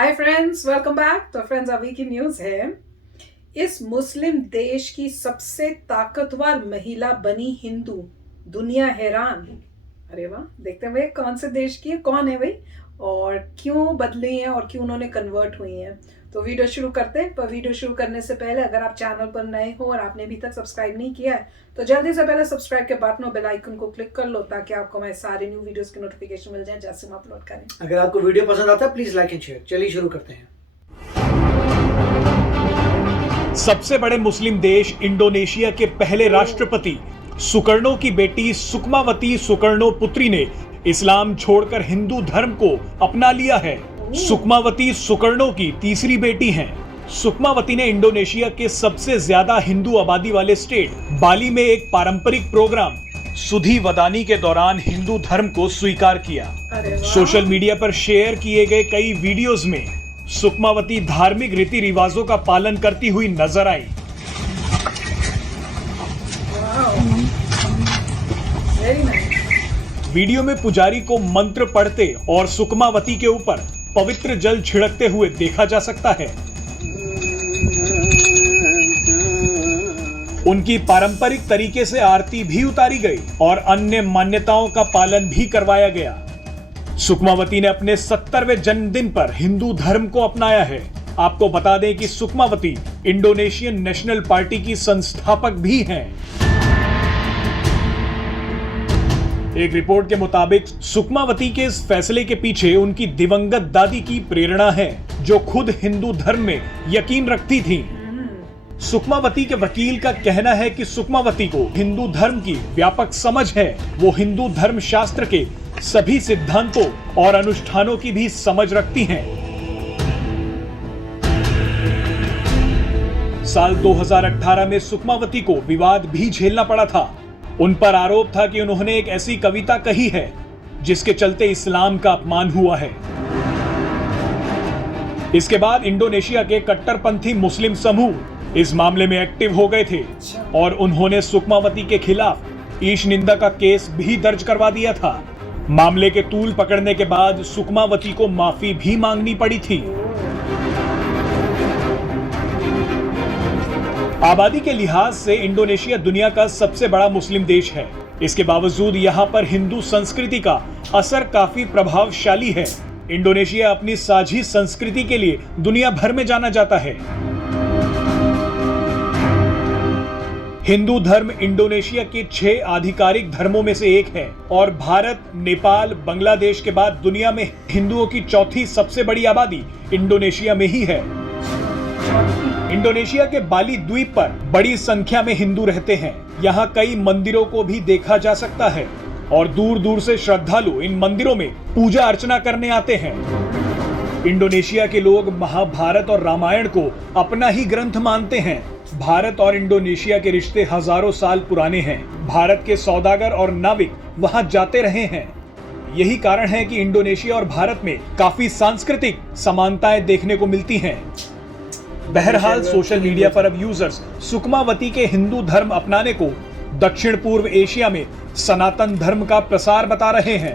Hi friends, welcome back. तो friends, अभी की न्यूज है, इस मुस्लिम देश की सबसे ताकतवर महिला बनी हिंदू, दुनिया हैरान। अरे वाह, देखते हैं भाई कौन से देश की है, कौन है भाई और क्यों बदली है और क्यों उन्होंने कन्वर्ट हुई हैं। तो वीडियो शुरू करते हैं, पर वीडियो शुरू करने से पहले अगर आप चैनल पर नए हो और आपने अभी तक सब्सक्राइब नहीं किया है तो जल्दी से पहले सब्सक्राइब के बटन और बेल आइकन को क्लिक कर लो ताकि आपको हमारे सारे न्यू वीडियोस की नोटिफिकेशन मिल जाए जैसे हम अपलोड करें। अगर आपको वीडियो पसंद आता है प्लीज लाइक एंड शेयर। चलिए शुरू करते हैं। सबसे बड़े मुस्लिम देश इंडोनेशिया के पहले राष्ट्रपति सुकर्णो की बेटी सुकमावती सुकर्णो पुत्री ने इस्लाम छोड़कर हिंदू धर्म को अपना लिया है। सुकमावती सुकर्णो की तीसरी बेटी हैं। सुकमावती ने इंडोनेशिया के सबसे ज्यादा हिंदू आबादी वाले स्टेट बाली में एक पारंपरिक प्रोग्राम सुधी वदानी के दौरान हिंदू धर्म को स्वीकार किया। सोशल मीडिया पर शेयर किए गए कई वीडियोस में सुकमावती धार्मिक रीति रिवाजों का पालन करती हुई नजर आई। वीडियो में पुजारी को मंत्र पढ़ते और सुकमावती के ऊपर पवित्र जल छिड़कते हुए देखा जा सकता है। उनकी पारंपरिक तरीके से आरती भी उतारी गई और अन्य मान्यताओं का पालन भी करवाया गया। सुकमावती ने अपने 70वें जन्मदिन पर हिंदू धर्म को अपनाया है। आपको बता दें कि सुकमावती इंडोनेशियन नेशनल पार्टी की संस्थापक भी हैं। एक रिपोर्ट के मुताबिक सुकमावती के इस फैसले के पीछे उनकी दिवंगत दादी की प्रेरणा है, जो खुद हिंदू धर्म में यकीन रखती थीं। सुकमावती के वकील का कहना है कि सुकमावती को हिंदू धर्म की व्यापक समझ है। वो हिंदू धर्म शास्त्र के सभी सिद्धांतों और अनुष्ठानों की भी समझ रखती हैं। साल 2018 में सुकमावती को विवाद भी झेलना पड़ा था। उन पर आरोप था कि उन्होंने एक ऐसी कविता कही है जिसके चलते इस्लाम का अपमान हुआ है। इसके बाद इंडोनेशिया के कट्टरपंथी मुस्लिम समूह इस मामले में एक्टिव हो गए थे और उन्होंने सुकमावती के खिलाफ ईश निंदा का केस भी दर्ज करवा दिया था। मामले के तूल पकड़ने के बाद सुकमावती को माफी भी मांगनी पड़ी थी। आबादी के लिहाज से इंडोनेशिया दुनिया का सबसे बड़ा मुस्लिम देश है। इसके बावजूद यहाँ पर हिंदू संस्कृति का असर काफी प्रभावशाली है। इंडोनेशिया अपनी साझी संस्कृति के लिए दुनिया भर में जाना जाता है। हिंदू धर्म इंडोनेशिया के 6 आधिकारिक धर्मों में से एक है और भारत, नेपाल, बांग्लादेश के बाद दुनिया में हिंदुओं की चौथी सबसे बड़ी आबादी इंडोनेशिया में ही है। इंडोनेशिया के बाली द्वीप पर बड़ी संख्या में हिंदू रहते हैं। यहाँ कई मंदिरों को भी देखा जा सकता है और दूर दूर से श्रद्धालु इन मंदिरों में पूजा अर्चना करने आते हैं। इंडोनेशिया के लोग महाभारत और रामायण को अपना ही ग्रंथ मानते हैं। भारत और इंडोनेशिया के रिश्ते हजारों साल पुराने हैं। भारत के सौदागर और नाविक वहां जाते रहे हैं। यही कारण है कि इंडोनेशिया और भारत में काफी सांस्कृतिक समानताएं देखने को मिलती हैं। बहरहाल सोशल मीडिया पर अब यूजर्स सुकमावती के हिंदू धर्म अपनाने को दक्षिण पूर्व एशिया में सनातन धर्म का प्रसार बता रहे हैं।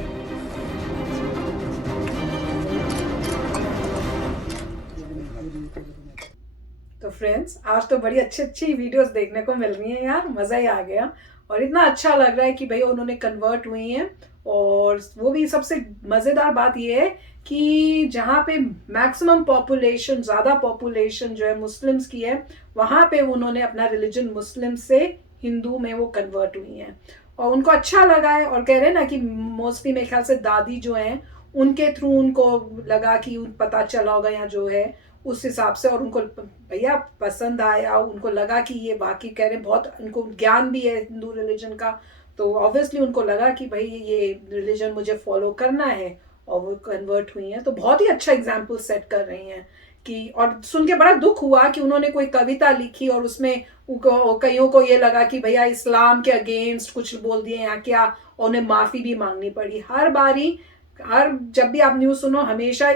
तो फ्रेंड्स, आज तो बड़ी अच्छी वीडियोस देखने को मिल रही हैं यार, मजा ही आ गया और इतना अच्छा लग रहा है कि भाई उन्होंने कन्वर्ट हुई हैं। और वो भी सबसे मजेदार बात ये है कि जहाँ पे मैक्सिमम पॉपुलेशन, ज्यादा पॉपुलेशन जो है मुस्लिम्स की है, वहां पे उन्होंने अपना रिलीजन मुस्लिम से हिंदू में वो कन्वर्ट हुई हैं और उनको अच्छा लगा है। और कह रहे हैं ना कि मोस्टली मेरे ख्याल से दादी जो है उनके थ्रू उनको लगा कि पता चला होगा या जो है उस हिसाब से, और उनको भैया पसंद आया, उनको लगा कि ये बाकी कह रहे बहुत उनको ज्ञान भी है हिंदू रिलीजन का, तो ऑब्वियसली उनको लगा कि भाई ये रिलीजन मुझे फॉलो करना है और वो कन्वर्ट हुई हैं। तो बहुत ही अच्छा एग्जाम्पल सेट कर रही हैं कि, और सुन के बड़ा दुख हुआ कि उन्होंने कोई कविता लिखी और उसमें कईयों को ये लगा कि भैया इस्लाम के अगेंस्ट कुछ बोल दिए या क्या, और उन्हें माफी भी मांगनी पड़ी। हर जब भी आप न्यूज सुनो हमेशा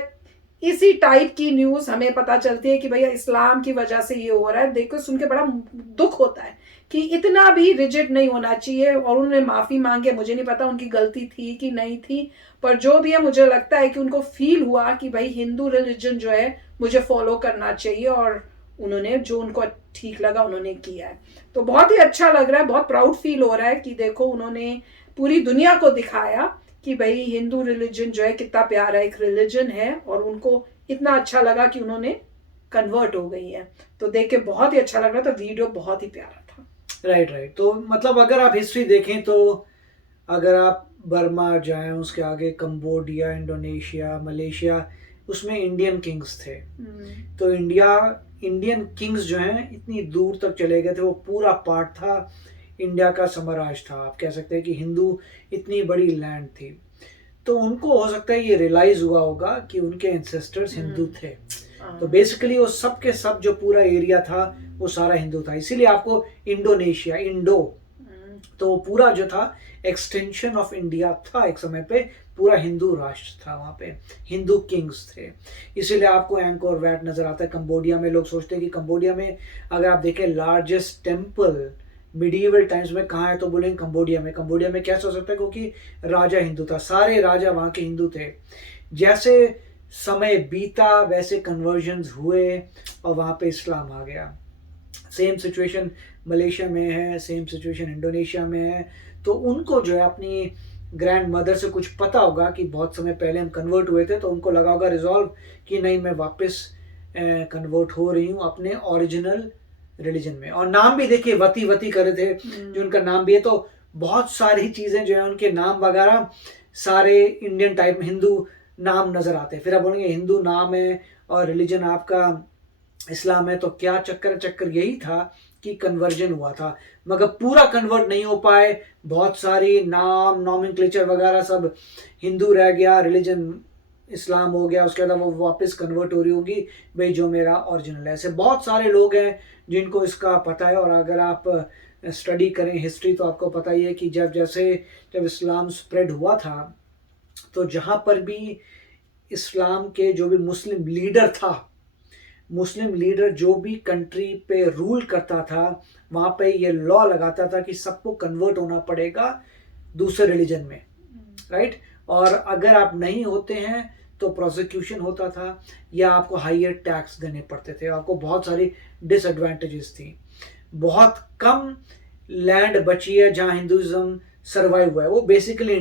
इसी टाइप की न्यूज हमें पता चलती है कि भैया इस्लाम की वजह से ये हो रहा है। देखो, सुन के बड़ा दुख होता है कि इतना भी रिजिड नहीं होना चाहिए, और उन्होंने माफ़ी मांगे। मुझे नहीं पता उनकी गलती थी कि नहीं थी, पर जो भी है मुझे लगता है कि उनको फील हुआ कि भाई हिंदू रिलीजन जो है मुझे फॉलो करना चाहिए, और उन्होंने जो उनको ठीक लगा उन्होंने किया है। तो बहुत ही अच्छा लग रहा है, बहुत प्राउड फील हो रहा है कि देखो उन्होंने पूरी दुनिया को दिखाया कि भाई हिंदू रिलीजन जो है कितना प्यारा एक रिलीजन है, और उनको इतना अच्छा लगा कि उन्होंने कन्वर्ट हो गई है। तो देख के बहुत ही अच्छा लग रहा था, वीडियो बहुत ही प्यारा था। Right right. तो मतलब अगर आप हिस्ट्री देखें तो अगर आप बर्मा जाएं, उसके आगे कंबोडिया, इंडोनेशिया, मलेशिया, उसमें इंडियन किंग्स थे। तो इंडियन किंग्स जो हैं इतनी दूर तक चले गए थे, वो पूरा पार्ट था इंडिया का साम्राज्य था। आप कह सकते हैं कि हिंदू इतनी बड़ी लैंड थी। तो उनको हो सकता है ये रियलाइज हुआ होगा कि उनके एंसेस्टर्स हिंदू थे। तो बेसिकली वो सब के सब जो पूरा एरिया था वो सारा हिंदू था, इसीलिए आपको इंडोनेशिया, तो वो पूरा जो था एक्सटेंशन ऑफ इंडिया था। एक समय पे पूरा हिंदू राष्ट्र था, वहाँ पे हिंदू किंग्स थे। इसीलिए आपको एंकोर वैट नजर आता है कंबोडिया में। लोग सोचते हैं कि कंबोडिया में अगर आप देखें लार्जेस्ट टेम्पल मिडीवल टाइम्स में कहाँ है, तो बोलेंगे कंबोडिया में। कंबोडिया में कैसे हो सकता है, क्योंकि राजा हिंदू था, सारे राजा वहाँ के हिंदू थे। जैसे समय बीता वैसे कन्वर्जन्स हुए और वहाँ पे इस्लाम आ गया। सेम सिचुएशन मलेशिया में है, सेम सिचुएशन इंडोनेशिया में है। तो उनको जो है अपनी ग्रैंड मदर से कुछ पता होगा कि बहुत समय पहले हम कन्वर्ट हुए थे, तो उनको लगा होगा रिजॉल्व कि नहीं, मैं वापस कन्वर्ट हो रही हूँ अपने ओरिजिनल रिलीजन में। और नाम भी देखिए वती वती कर रहे थे, जो उनका नाम भी है। तो बहुत सारी चीज़ें जो है उनके नाम वगैरह सारे इंडियन टाइप में हिंदू नाम नज़र आते हैं। फिर आप बोलेंगे हिंदू नाम है और रिलीजन आपका इस्लाम है, तो क्या चक्कर यही था कि कन्वर्जन हुआ था, मगर पूरा कन्वर्ट नहीं हो पाए। बहुत सारी नाम, नॉमेनक्लेचर वगैरह सब हिंदू रह गया, रिलीजन इस्लाम हो गया। उसके बाद वो वापस कन्वर्ट हो रही होगी भाई जो मेरा ओरिजिनल है। ऐसे बहुत सारे लोग हैं जिनको इसका पता है। और अगर आप स्टडी करें हिस्ट्री तो आपको पता ही है कि जब इस्लाम स्प्रेड हुआ था, तो जहाँ पर भी इस्लाम के जो भी मुस्लिम लीडर जो भी कंट्री पे रूल करता था, वहाँ पे ये लॉ लगाता था कि सबको कन्वर्ट होना पड़ेगा दूसरे रिलीजन में, राइट। और अगर आप नहीं होते हैं तो प्रोसिक्यूशन होता था, या आपको हायर टैक्स देने पड़ते थे। आपको बहुत सारी डिसएडवांटेजेस थी। बहुत कम लैंड बची है जहाँ हिंदुज़म सर्वाइव हुआ है, वो बेसिकली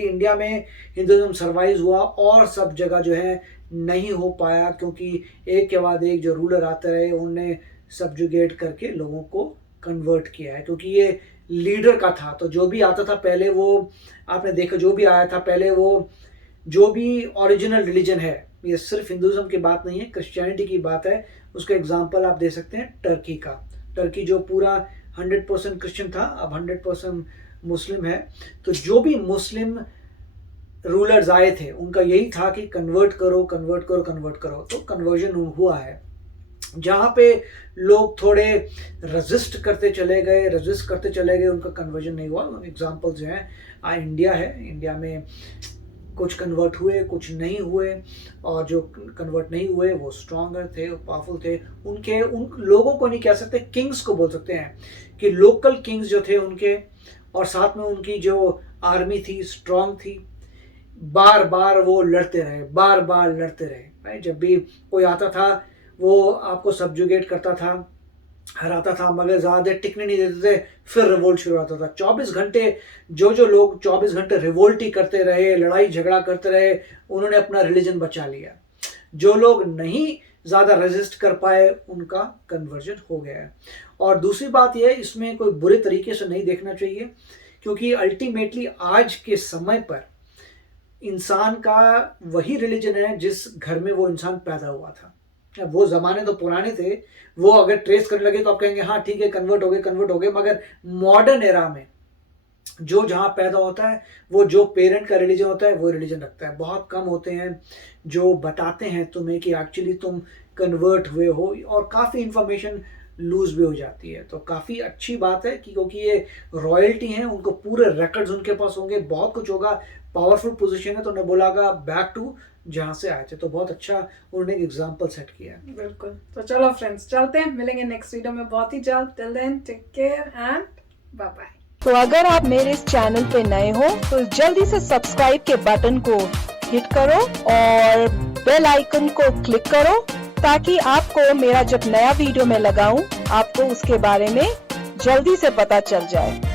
इंडिया में हिंदुज़म सर्वाइव हुआ, और सब जगह जो है नहीं हो पाया, क्योंकि एक के बाद एक जो रूलर आते रहे उन्होंने सब्जुगेट करके लोगों को कन्वर्ट किया है। क्योंकि ये लीडर का था, तो जो भी आता था पहले, वो आपने देखा जो भी आया था पहले, वो जो भी ओरिजिनल रिलीजन है, ये सिर्फ हिंदुज़म की बात नहीं है, क्रिश्चियनिटी की बात है। उसका एग्जांपल आप दे सकते हैं टर्की का। टर्की जो पूरा 100% क्रिश्चियन था, अब 100% मुस्लिम है। तो जो भी मुस्लिम रूलर्स आए थे उनका यही था कि कन्वर्ट करो। तो कन्वर्जन हुआ है। जहाँ पे लोग थोड़े रेजिस्ट करते चले गए, उनका कन्वर्जन नहीं हुआ। एग्जांपल जो है इंडिया है, इंडिया में कुछ कन्वर्ट हुए, कुछ नहीं हुए। और जो कन्वर्ट नहीं हुए वो स्ट्रॉन्गर थे, पावरफुल थे। उन लोगों को नहीं कह सकते, किंग्स को बोल सकते हैं कि लोकल किंग्स जो थे उनके, और साथ में उनकी जो आर्मी थी स्ट्रॉन्ग थी। बार बार वो लड़ते रहे, राइट। जब भी कोई आता था वो आपको सब्जुगेट करता था, हराता था, मगर ज़्यादा टिकने नहीं देते थे, फिर रिवोल्ट शुरू होता था। 24 घंटे जो लोग 24 घंटे रिवोल्ट ही करते रहे, लड़ाई झगड़ा करते रहे, उन्होंने अपना रिलीजन बचा लिया। जो लोग नहीं ज़्यादा रेजिस्ट कर पाए उनका कन्वर्जन हो गया है। और दूसरी बात यह है, इसमें कोई बुरे तरीके से नहीं देखना चाहिए, क्योंकि अल्टीमेटली आज के समय पर इंसान का वही रिलीजन है जिस घर में वो इंसान पैदा हुआ था। वो ज़माने तो पुराने थे, वो अगर ट्रेस करने लगे तो आप कहेंगे हाँ ठीक है कन्वर्ट हो गए। मगर मॉडर्न एरा में जो जहाँ पैदा होता है, वो जो पेरेंट का रिलीजन होता है वो रिलीजन रखता है। बहुत कम होते हैं जो बताते हैं तुम्हें कि एक्चुअली तुम कन्वर्ट हुए हो, और काफ़ी इंफॉर्मेशन लूज भी हो जाती है। तो काफ़ी अच्छी बात है कि क्योंकि ये रॉयल्टी हैं, उनको पूरे रिकॉर्ड्स उनके पास होंगे, बहुत कुछ होगा, पावरफुल पोजीशन है। तो उन्हें बोलागा बैक टू जहाँ से आए थे। तो बहुत अच्छा उन्होंने एक एग्जाम्पल सेट किया है। बिल्कुल। तो चलो फ्रेंड्स, चलते हैं, मिलेंगे नेक्स्ट वीडियो में बहुत ही जल्द। Till then take care and bye bye. तो अगर आप मेरे इस चैनल पे नए हो तो जल्दी से सब्सक्राइब के बटन को हिट करो और बेल आइकन को क्लिक करो, ताकि आपको मेरा जब नया वीडियो मैं लगाऊं आपको उसके बारे में जल्दी से पता चल जाए।